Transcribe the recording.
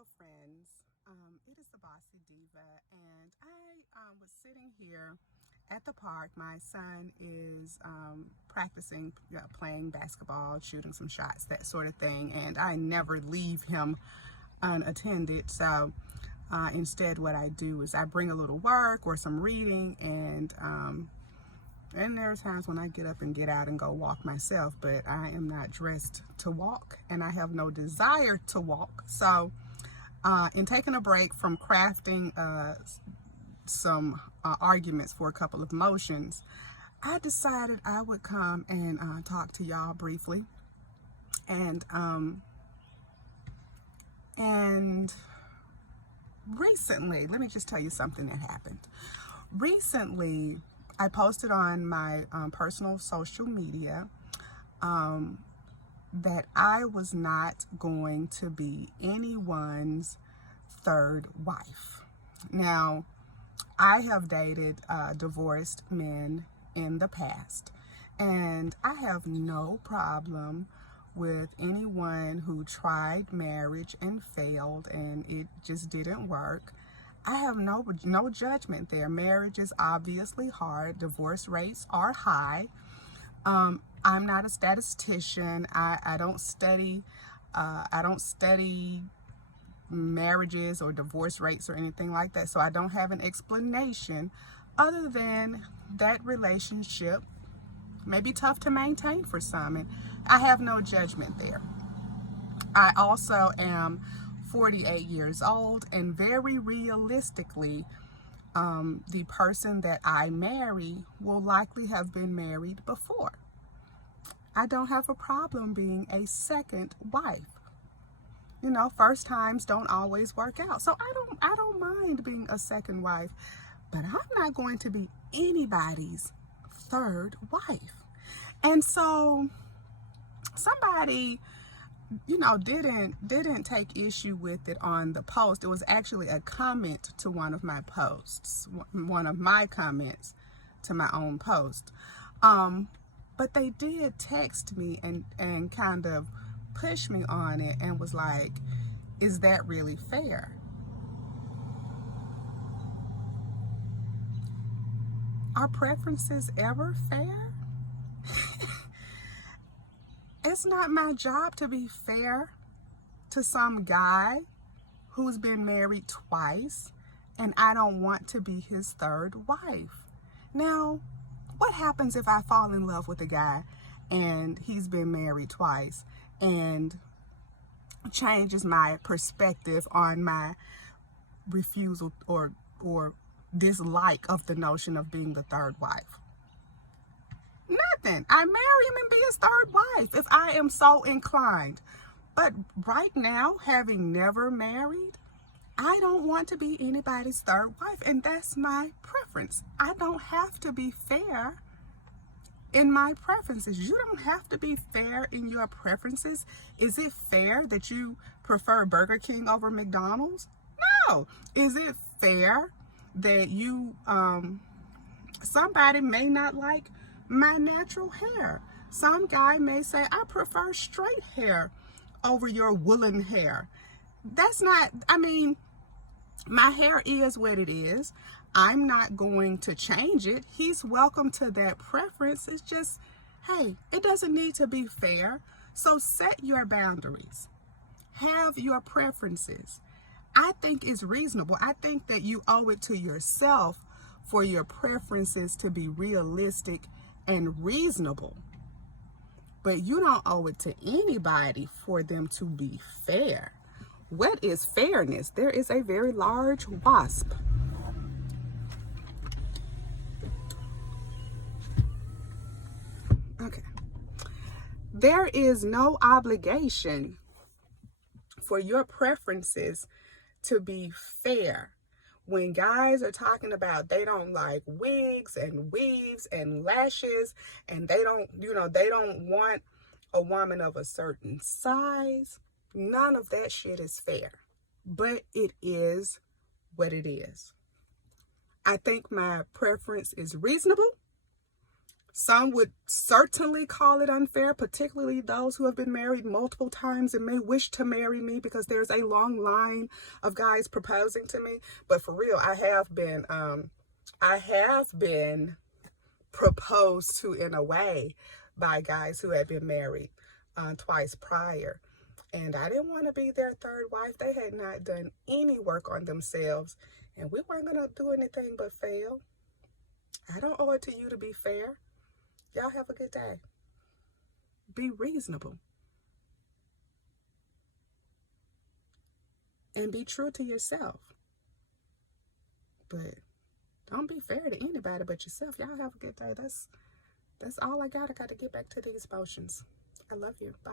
Hello, friends. It is the Bossy Diva, and I was sitting here at the park. My son is practicing playing basketball, shooting some shots, that sort of thing, and I never leave him unattended. So instead, what I do is I bring a little work or some reading, and there are times when I get up and get out and go walk myself, but I am not dressed to walk, and I have no desire to walk. So in taking a break from crafting some arguments for a couple of motions, I decided I would come and talk to y'all briefly. And recently, let me just tell you something that happened. Recently, I posted on my personal social media that I was not going to be anyone's third wife. Now, I have dated divorced men in the past, and I have no problem with anyone who tried marriage and failed and it just didn't work. I have no judgment there. Marriage is obviously hard. Divorce rates are high. I'm not a statistician. I don't study marriages or divorce rates or anything like that. So I don't have an explanation other than that relationship may be tough to maintain for some, and I have no judgment there. I also am 48 years old, and very realistically, the person that I marry will likely have been married before. I don't have a problem being a second wife. You know, first times don't always work out. So I don't mind being a second wife, but I'm not going to be anybody's third wife. And so somebody, didn't take issue with it on the post. It was actually a comment to one of my posts, one of my comments to my own post. But they did text me and kind of push me on it and was like, is that really fair? Are preferences ever fair? It's not my job to be fair to some guy who's been married twice, and I don't want to be his third wife. Now, what happens if I fall in love with a guy and he's been married twice and changes my perspective on my refusal or dislike of the notion of being the third wife? Nothing. I marry him and be his third wife if I am so inclined. But right now, having never married, I don't want to be anybody's third wife, and that's my preference. I don't have to be fair in my preferences. You don't have to be fair in your preferences. Is it fair that you prefer Burger King over McDonald's? No. Is it fair that you, somebody may not like my natural hair? Some guy may say, I prefer straight hair over your woolen hair. That's not, my hair is what it is. I'm not going to change it. He's welcome to that preference. It's just, hey, it doesn't need to be fair. So set your boundaries. Have your preferences. I think it's reasonable. I think that you owe it to yourself for your preferences to be realistic and reasonable. But you don't owe it to anybody for them to be fair. What is fairness? There is a very large wasp. Okay. There is no obligation for your preferences to be fair. When guys are talking about they don't like wigs and weaves and lashes, and they don't want a woman of a certain size, none of that shit is fair. But it is what it is. I think my preference is reasonable. Some would certainly call it unfair, particularly those who have been married multiple times and may wish to marry me because there's a long line of guys proposing to me. But for real, I have been proposed to in a way by guys who had been married twice prior. And I didn't want to be their third wife. They had not done any work on themselves, and we weren't going to do anything but fail. I don't owe it to you to be fair. Y'all have a good day. Be reasonable. And be true to yourself. But don't be fair to anybody but yourself. Y'all have a good day. That's all I got. I got to get back to these motions. I love you. Bye.